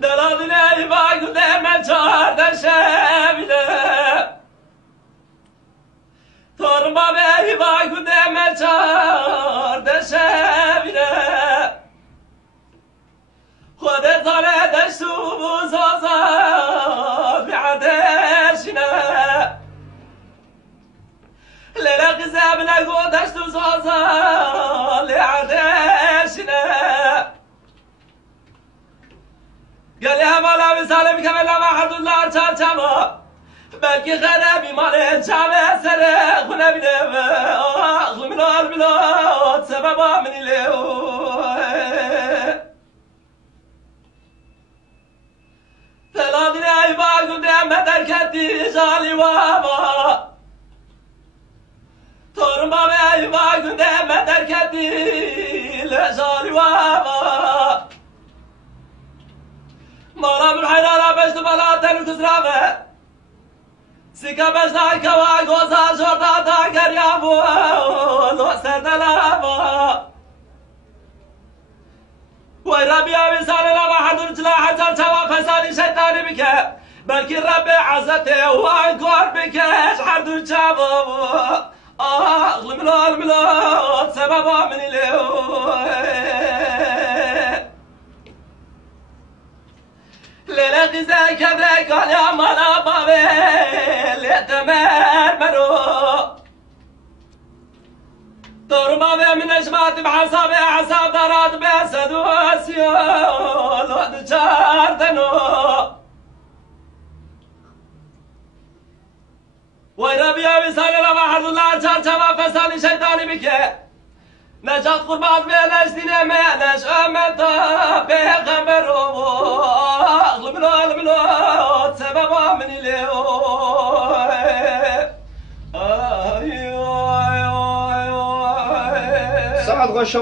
دلالي باقو دم چهار دشبیده ترما به باقو دم چهار دشبیده خودت داره دشت و بوزازا بیعدشنه لیلا قزب نگو دشت و زازا لیعدشنه قال يا مولا بسالم كمل ما حد الله تشاما بلكي خرابي مال تشاما سر خنا بنم اخل من البلاد سببا من اليوم ثلاثين اي باقو دم دركتي جالي وابا ترمى اي باقو دم دركتي لجالي وابا مارا بالحيرانة بجد بلاتن وكسرامة سيكا بجد كوا غوزا جوردا دا قريابو لو سردلاما وي ربي أبي سالي لما حدو رجلا حجر جوا فسالي شيطاني بك بلكي ربي عزتي وانكور بك حردو جابو أغلى ملال سببا من اليوم ليلة غزال كذا قال يا مالا بابي ليتمر مرو دور بابي من نجمات بحسابي عصاب دارات بأسد وسيول ودجار دنو ويربي أبي سالي لما حد الله جار جما فسالي شيطاني بك نجات قربات بيناش ديني ميناش أمتا بيغمر أغلب البلاد سببا من اليوم سعد غشم